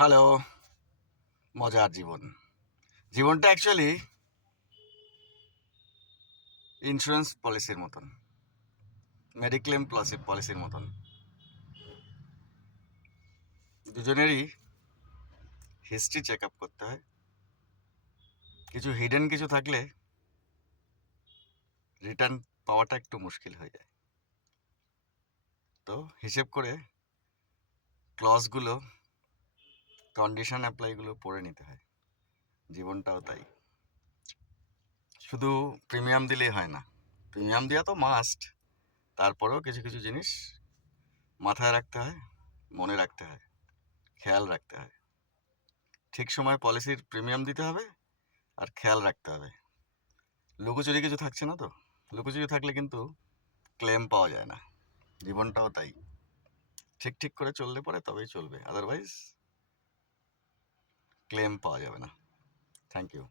Hello, মজার জীবন। জীবনটা actually insurance পলিসির মতন, মেডিক্লেম পলিসির মতন। দুজনেরই হিস্ট্রি চেক আপ করতে হয়। কিছু হিডেন কিছু থাকলে রিটার্ন পাওয়াটা একটু মুশকিল হয়ে যায়। তো হিসেব করে ক্লজগুলো, কন্ডিশন অ্যাপ্লাইগুলো পড়ে নিতে হয়। জীবনটাও তাই। শুধু প্রিমিয়াম দিলেই হয় না, প্রিমিয়াম দেওয়া তো মাস্ট। তারপরেও কিছু কিছু জিনিস মাথায় রাখতে হয়, মনে রাখতে হয়, খেয়াল রাখতে হয়। ঠিক সময় পলিসির প্রিমিয়াম দিতে হবে আর খেয়াল রাখতে হবে। লুকোচুরি কিছু থাকছে না তো। লুকোচুরি থাকলে কিন্তু ক্লেম পাওয়া যায় না। জীবনটাও তাই। ঠিক ঠিক করে চললে পরে তবেই চলবে, আদারওয়াইজ ক্লেম পাওয়া যাবে না। Thank you.